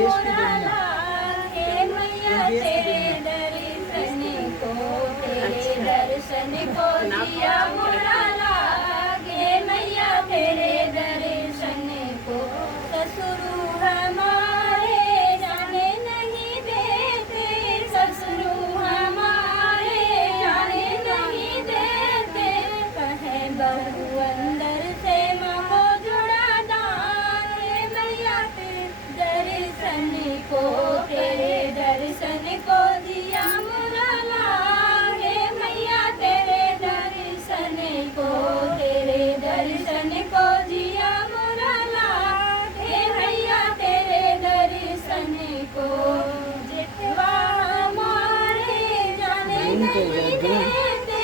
मोरा लागे मैया तेरे दर्शन को, तेरे दर्शन को जिया मोरा लागे मैया तेरे दर्शन को। ससुर हमारे जाने नहीं देते, ससुर हमारे जाने नहीं देते, कहे बहू अंदर से मांगो जुड़ा दान मैया तेरे दर्शन को, तेरे दर्शन को जिया मोरा लागे मैया तेरे दर्शन को, तेरे दर्शन को जिया मोरा लागे मैया तेरे दर्शन को। जितवा हमारे जाने नहीं देते,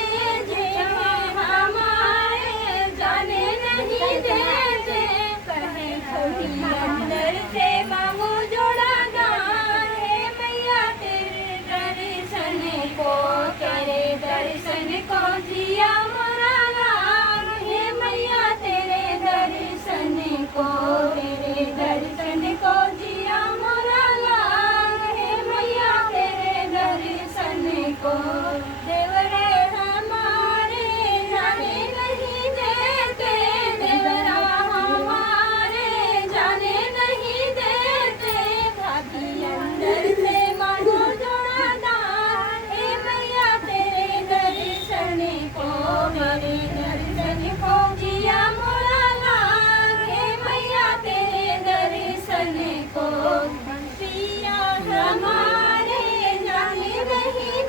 जितवा हमारे जाने नहीं देते, कहे छोटी अंदर से मांगो जोड़ा दान मैया तेरे दर्शन को, तेरे दर्शन को जिया मोरा लागे मैया तेरे दर्शन को, तेरे दर्शन को जिया मोरा लागे मैया तेरे दर्शन को। देवरे हमारे जाने नहीं देते, देवरा हमारे जाने नहीं देते, भाभी अंदर से मांगो जोड़ा दान मैया तेरे दर्शन को, तेरे दर्शन को जिया मोरा लागे मैया तेरे दर्शन को। पिया हमारे जाने नहीं